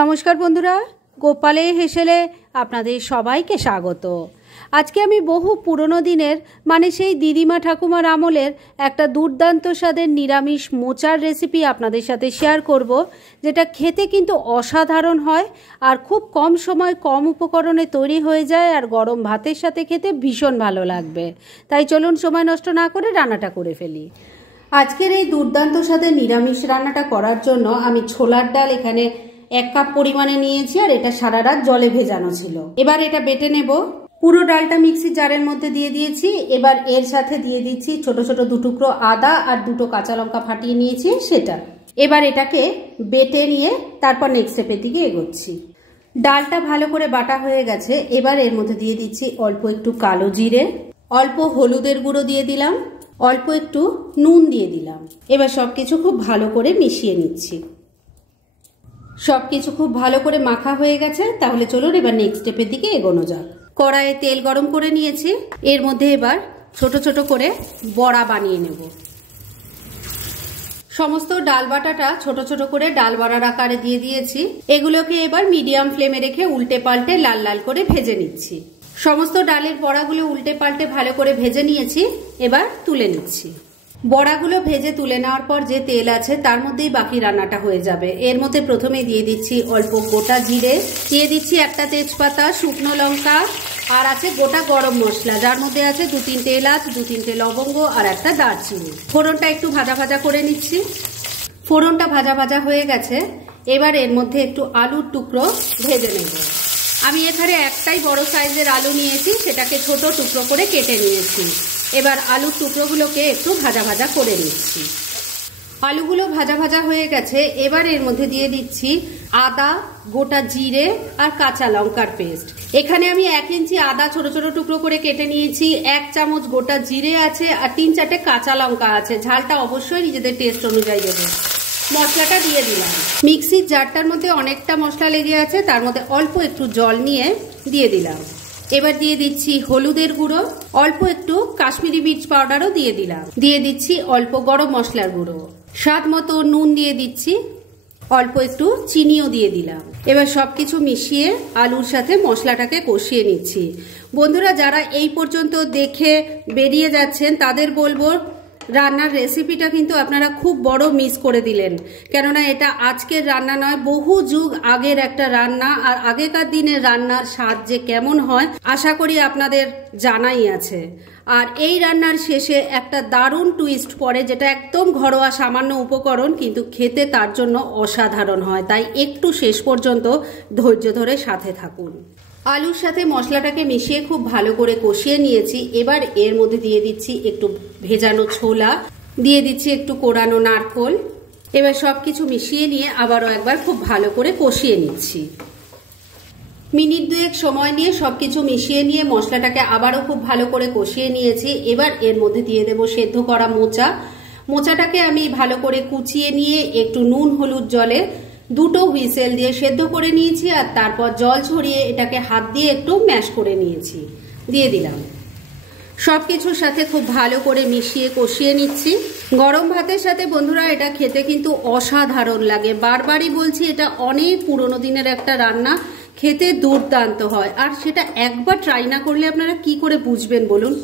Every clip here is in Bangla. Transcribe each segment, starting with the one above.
নমস্কার বন্ধুরা, গোপালে হেসেলে আপনাদের সবাইকে স্বাগত। আজকে আমি বহু পুরনো দিনের মানে সেই দিদিমা ঠাকুমার আমলের একটা দুর্দান্ত স্বাদের নিরামিষ মোচার রেসিপি আপনাদের সাথে শেয়ার করব, যেটা খেতে কিন্তু অসাধারণ হয় আর খুব কম সময় কম উপকরণে তৈরি হয়ে যায় আর গরম ভাতের সাথে খেতে ভীষণ ভালো লাগবে। তাই চলুন সময় নষ্ট না করে রান্নাটা করে ফেলি। আজকের এই দুর্দান্ত স্বাদের নিরামিষ রান্নাটা করার জন্য আমি ছোলার ডাল এখানে 1 কাপ পরিমাণে নিয়েছি আর এটা সারা রাত জলে ভেজানো ছিল। এবার এটা বেটে নেব। পুরো ডালটা মিক্সির জারের মধ্যে দিয়ে দিয়েছি। এবার এর সাথে দিয়ে দিচ্ছি ছোট ছোট 2 টুকরো আদা আর 2টো কাঁচা লঙ্কা ফাটিয়ে নিয়েছি সেটা। এবার এটাকে বেটে নিয়ে তারপর নেক্সট স্টেপের দিকে এগোচ্ছি। ডালটা ভালো করে বাটা হয়ে গেছে। এবার এর মধ্যে দিয়ে দিচ্ছি অল্প একটু কালো জিরে, অল্প হলুদের গুঁড়ো দিয়ে দিলাম, অল্প একটু নুন দিয়ে দিলাম। এবার সবকিছু খুব ভালো করে মিশিয়ে নিচ্ছি। সবকিছু খুব ভালো করে মাখা হয়ে গেছে। তাহলে চলুন এবার নেক্সট স্টেপের দিকে এগোনো যাক। কড়াইয়ে তেল গরম করে নিয়েছি। এর মধ্যে এবার ছোট ছোট করে বড়া বানিয়ে নেব। সমস্ত ডাল বাটাটা ছোট ছোট করে ডাল বড়ার আকারে দিয়ে দিয়েছি। এগুলোকে এবার মিডিয়াম ফ্লেমে রেখে উল্টে পাল্টে লাল লাল করে ভেজে নিচ্ছি। সমস্ত ডালের বড়াগুলো উল্টে পাল্টে ভালো করে ভেজে নিয়েছি। এবার তুলে নিচ্ছি। বড়াগুলো ভেজে তুলে নেওয়ার পর যে তেল আছে তার মধ্যেই বাকি রান্নাটা হয়ে যাবে। এর মধ্যে প্রথমে দিয়ে দিচ্ছি অল্প গোটা জিরে, দিয়ে দিচ্ছি একটা তেজপাতা, শুকনো লঙ্কা আর আছে গোটা গরম মশলা, যার মধ্যে আছে 2-3টে এলাচ, 2-3টে লবঙ্গ আর একটা দারচিনি। ফোড়নটা একটু ভাজা ভাজা করে নিচ্ছি। ফোড়নটা ভাজা ভাজা হয়ে গেছে। এবার এর মধ্যে একটু আলুর টুকরো ভেজে নেব। আমি এখানে একটাই বড় সাইজের আলু নিয়েছি, সেটাকে ছোট টুকরো করে কেটে নিয়েছি। এবার আলুর টুকরোগুলোকে একটু ভাজা ভাজা করে নিচ্ছি। আলুগুলো ভাজা ভাজা হয়ে গেছে। এবার এর মধ্যে দিয়ে দিচ্ছি আদা, গোটা জিরে আর কাঁচা লঙ্কার পেস্ট। এখানে আমি 1 ইঞ্চি আদা ছোট ছোট টুকরো করে কেটে নিয়েছি, 1 চামচ গোটা জিরে আছে আর 3-4টে কাঁচা লঙ্কা আছে। ঝালটা অবশ্যই নিজেদের টেস্ট অনুযায়ী দেবে। মশলাটা দিয়ে দিলাম। মিক্সির জারটার মধ্যে অনেকটা মশলা লেগে আছে, তার মধ্যে অল্প একটু জল নিয়ে দিয়ে দিলাম। এবার দিয়ে দিচ্ছি হলুদের গুঁড়ো, অল্প একটু কাশ্মীরি মির্চ পাউডারও দিয়ে দিলাম। দিয়ে দিচ্ছি অল্প গরম মশলার গুঁড়ো, স্বাদ মতো নুন দিয়ে দিচ্ছি, অল্প একটু চিনিও দিয়ে দিলাম। এবার সবকিছু মিশিয়ে আলুর সাথে মশলাটাকে কষিয়ে নিচ্ছি। বন্ধুরা, যারা এই পর্যন্ত দেখে বেরিয়ে যাচ্ছেন তাদের বলবো রান্নার রেসিপিটা কিন্তু আপনারা খুব বড় মিস করে দিলেন। কেননা এটা আজকের রান্না নয়, বহু যুগ আগের একটা রান্না। আর আগেকার দিনের রান্নার স্বাদ যে কেমন হয় আশা করি আপনাদের জানাই আছে। আর এই রান্নার শেষে একটা দারুণ টুইস্ট পড়ে, যেটা একদম ঘরোয়া সামান্য উপকরণ, কিন্তু খেতে তার জন্য অসাধারণ হয়। তাই একটু শেষ পর্যন্ত ধৈর্য ধরে সাথে থাকুন। আলুর সাথে মশলাটাকে মিশিয়ে খুব ভালো করে কষিয়ে নিয়েছি। এবার এর মধ্যে দিয়ে দিচ্ছি একটু ভেজানো ছোলা, দিয়ে দিচ্ছি একটু কোরানো নারকোল। এবার সবকিছু মিশিয়ে নিয়ে আবারও একবার খুব ভালো করে কষিয়ে নিচ্ছি। মিনিট 2 সময় নিয়ে সবকিছু মিশিয়ে নিয়ে মশলাটাকে আবারও খুব ভালো করে কষিয়ে নিয়েছি। এবার এর মধ্যে দিয়ে দেব সেদ্ধ করা মোচা। মোচাটাকে আমি ভালো করে কুচিয়ে নিয়ে একটু নুন হলুদ জলে 2টো হুইসেল দিয়ে সেদ্ধ করে নিয়েছি আর তারপর জল ছড়িয়ে এটাকে হাত দিয়ে একটু ম্যাশ করে নিয়েছি। দিয়ে দিলাম। সবকিছুর সাথে খুব ভালো করে মিশিয়ে কষিয়ে নিচ্ছি। গরম ভাতের সাথে বন্ধুরা এটা খেতে কিন্তু অসাধারণ লাগে। বারবারই বলছি, এটা অনেক পুরনো দিনের একটা রান্না, খেতে দুর্দান্ত হয়। আর সেটা একবার ট্রাই না করলে আপনারা কি করে বুঝবেন বলুন?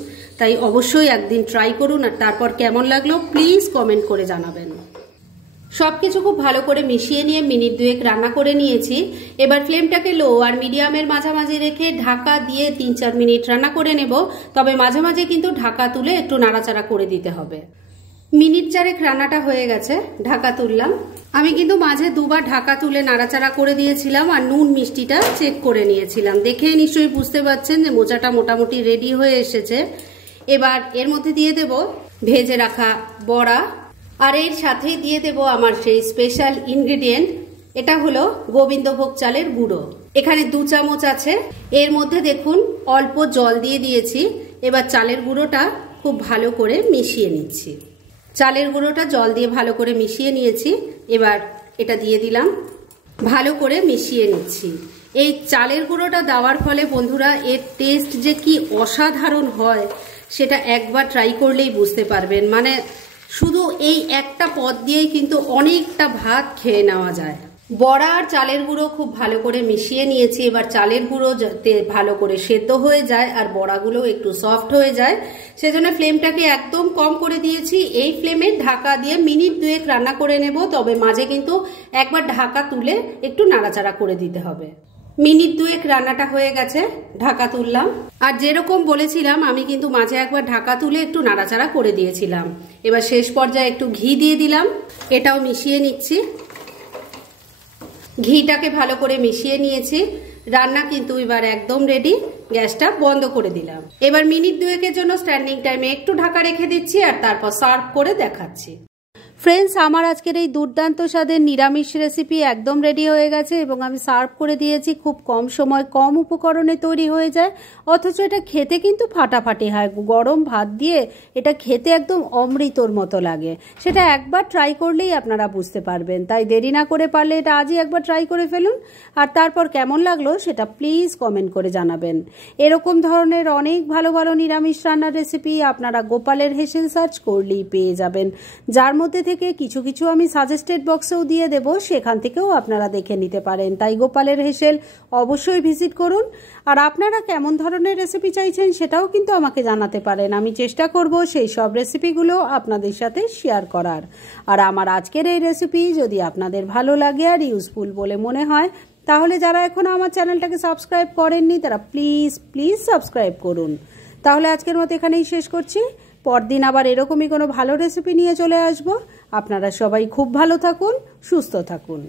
তাই অবশ্যই একদিন ট্রাই করুন আর তারপর কেমন লাগলো প্লিজ কমেন্ট করে জানাবেন। সবকিছু খুব ভালো করে মিশিয়ে নিয়ে মিনিট 2 রান্না করে নিয়েছি। এবার ফ্লেমটাকে লো আর মিডিয়ামের মাঝামাঝি রেখে ঢাকা দিয়ে 3-4 মিনিট রান্না করে নেব। তবে মাঝে মাঝে কিন্তু ঢাকা তুলে একটু নাড়াচাড়া করে দিতে হবে। মিনিট 4 রান্নাটা হয়ে গেছে, ঢাকা তুললাম। আমি কিন্তু মাঝে 2বার ঢাকা তুলে নাড়াচাড়া করে দিয়েছিলাম আর নুন মিষ্টিটা চেক করে নিয়েছিলাম। দেখেই নিশ্চয়ই বুঝতে পারছেন যে মোচাটা মোটামুটি রেডি হয়ে এসেছে। এবার এর মধ্যে দিয়ে দেব ভেজে রাখা বড়া আর এর সাথেই দিয়ে দেব আমার সেই স্পেশাল ইনগ্রেডিয়েন্ট, এটা হলো গোবিন্দভোগ চালের গুঁড়ো। এখানে 2 চামচ আছে। এর মধ্যে দেখুন অল্প জল দিয়ে দিয়েছি। এবার চালের গুঁড়োটা খুব ভালো করে মিশিয়ে নিচ্ছি। চালের গুঁড়োটা জল দিয়ে ভালো করে মিশিয়ে নিয়েছি। এবার এটা দিয়ে দিলাম, ভালো করে মিশিয়ে নিচ্ছি। এই চালের গুঁড়োটা দেওয়ার ফলে বন্ধুরা এর টেস্ট যে কি অসাধারণ হয় সেটা একবার ট্রাই করলেই বুঝতে পারবেন। মানে শুধু এই একটা পদ দিয়েই কিন্তু অনেকটা ভাত খেয়ে নেওয়া যায়। বড়া আর চালের গুঁড়ো খুব ভালো করে মিশিয়ে নিয়েছি। এবার চালের গুঁড়ো যাতে ভালো করে সেদ্ধ হয়ে যায় আর বড়াগুলো একটু সফট হয়ে যায়, সেজন্য ফ্লেমটাকে একদম কম করে দিয়েছি। এই ফ্লেমে ঢাকা দিয়ে মিনিট 2 রান্না করে নেব, তবে মাঝে কিন্তু একবার ঢাকা তুলে একটু নাড়াচাড়া করে দিতে হবে। মিনিট 2 রান্নাটা হয়ে গেছে, ঢাকা তুললাম। আর যেরকম বলেছিলাম আমি কিন্তু মাঝে একবার ঢাকা তুলে একটু নাড়াচাড়া করে দিয়েছিলাম। এবার শেষ পর্যায়ে একটু ঘি দিয়ে দিলাম, এটাও মিশিয়ে নিচ্ছি। ঘিটাকে ভালো করে মিশিয়ে নিয়েছি। রান্না কিন্তু এবার একদম রেডি, গ্যাসটা বন্ধ করে দিলাম। এবার মিনিট 2 জন্য স্ট্যান্ডিং টাইমে একটু ঢাকা রেখে দিচ্ছি আর তারপর সার্ভ করে দেখাচ্ছি। ফ্রেন্ডস, আমার আজকের এই দুর্দান্ত স্বাদের নিরামিষ রেসিপি একদম রেডি হয়ে গেছে এবং আমি সার্ভ করে দিয়েছি। খুব কম সময় কম উপকরণে তৈরি হয়ে যায়, অথচ এটা খেতে কিন্তু ফাটাফাটি হয়। গরম ভাত দিয়ে এটা খেতে একদম অমৃতর মতো লাগে। সেটা একবার ট্রাই করলেই আপনারা বুঝতে পারবেন। তাই দেরি না করে পারলে এটা আজই একবার ট্রাই করে ফেলুন, আর তারপর কেমন লাগলো সেটা প্লিজ কমেন্ট করে জানাবেন। এরকম ধরনের অনেক ভালো ভালো নিরামিষ রান্নার রেসিপি আপনারা গোপালের হেসেল সার্চ করলেই পেয়ে যাবেন, যার মধ্যে থেকে কিছু কিছু আমি সাজেস্টেড বক্সেও দিয়ে দেব, সেখান থেকেও আপনারা দেখে নিতে পারেন। তাই গোপালের হেসেল অবশ্যই ভিজিট করুন। আর আপনারা কেমন ধরনের রেসিপি চাইছেন সেটাও কিন্তু আমাকে জানাতে পারেন। আমি চেষ্টা করব সেই সব রেসিপিগুলো আপনাদের সাথে শেয়ার করার। আর আমার আজকের এই রেসিপি যদি আপনাদের ভালো লাগে আর ইউজফুল বলে মনে হয়, তাহলে যারা এখনো আমার চ্যানেলটাকে সাবস্ক্রাইব করেননি তারা প্লিজ সাবস্ক্রাইব করুন। তাহলে আজকের মতো এখানেই শেষ করছি। পরদিন আবার এরকমই কোনো ভালো রেসিপি নিয়ে চলে আসব। আপনারা সবাই খুব ভালো থাকুন, সুস্থ থাকুন।